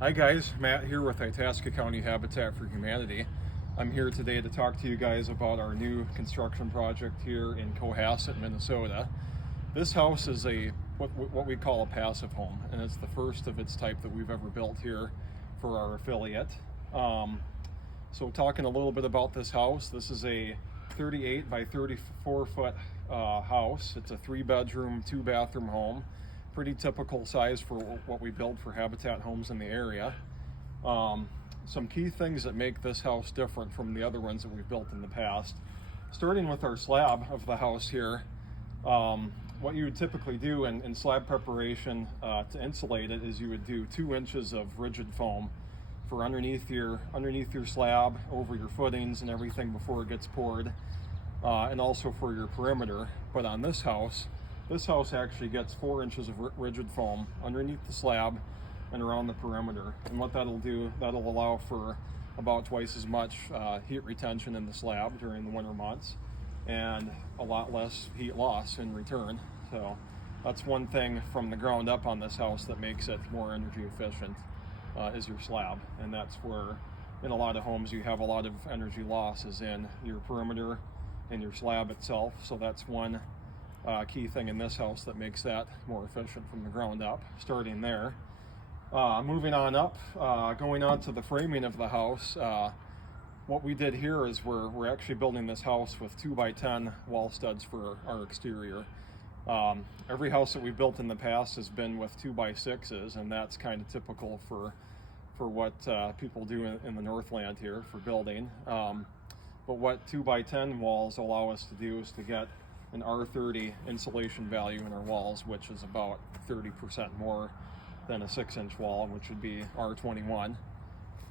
Hi guys, Matt here with Itasca County Habitat for Humanity. I'm here today to talk to you guys about our new construction project here in Cohasset, Minnesota. This house is what we call a passive home, and it's the first of its type that we've ever built here for our affiliate. So talking a little bit about this house, this is a 38 by 34 foot house. It's a 3-bedroom, 2-bathroom home. Pretty typical size for what we build for habitat homes in the area. Some key things that make this house different from the other ones that we've built in the past. Starting with our slab of the house here, what you would typically do in slab preparation to insulate it is you would do 2 inches of rigid foam for underneath your slab, over your footings and everything before it gets poured, and also for your perimeter. But on this house actually gets 4 inches of rigid foam underneath the slab and around the perimeter. And what that'll do, that'll allow for about twice as much heat retention in the slab during the winter months and a lot less heat loss in return. So that's one thing from the ground up on this house that makes it more energy efficient, is your slab. And that's where in a lot of homes you have a lot of energy loss is in your perimeter and your slab itself. So that's one key thing in this house that makes that more efficient from the ground up, starting there. Moving on up, going on to the framing of the house, what we did here is we're actually building this house with 2x10 wall studs for our exterior. Every house that we've built in the past has been with 2x6s, and that's kind of typical for what people do in the Northland here for building. But what 2x10 walls allow us to do is to get an R30 insulation value in our walls, which is about 30% more than a 6-inch wall, which would be R21.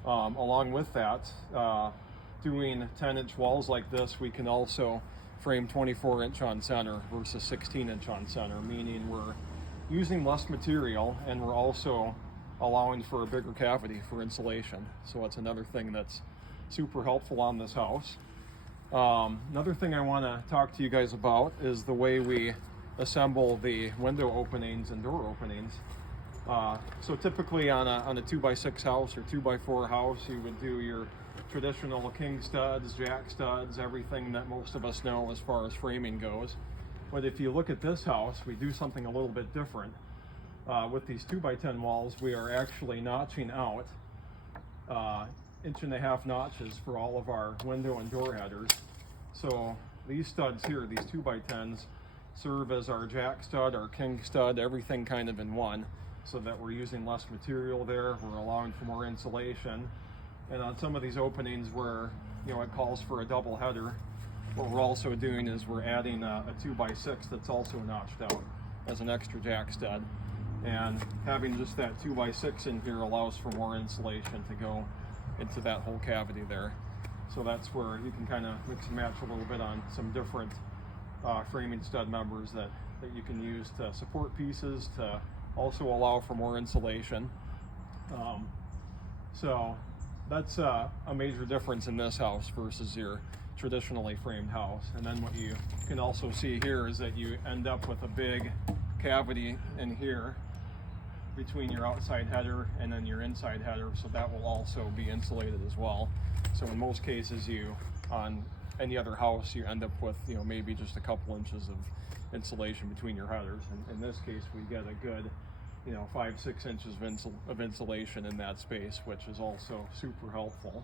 Along with that, doing 10-inch walls like this, we can also frame 24-inch on center versus 16-inch on center, meaning we're using less material and we're also allowing for a bigger cavity for insulation. So that's another thing that's super helpful on this house. Another thing I want to talk to you guys about is the way we assemble the window openings and door openings. So typically on a 2x6 house or 2x4 house, you would do your traditional king studs, jack studs, everything that most of us know as far as framing goes. But if you look at this house, we do something a little bit different. With these 2x10 walls, we are actually notching out 1.5-inch notches for all of our window and door headers. So these studs here, these 2x10s, serve as our jack stud, our king stud, everything kind of in one, so that we're using less material there, we're allowing for more insulation. And on some of these openings where it calls for a double header, what we're also doing is we're adding a 2x6 that's also notched out as an extra jack stud. And having just that 2x6 in here allows for more insulation to go into that whole cavity there. So that's where you can kind of mix and match a little bit on some different framing stud members that you can use to support pieces, to also allow for more insulation. So that's a major difference in this house versus your traditionally framed house. And then what you can also see here is that you end up with a big cavity in here between your outside header and then your inside header, so that will also be insulated as well. So in most cases, on any other house, you end up with maybe just a couple inches of insulation between your headers. And in this case, we get a good 5-6 inches of insulation in that space, which is also super helpful.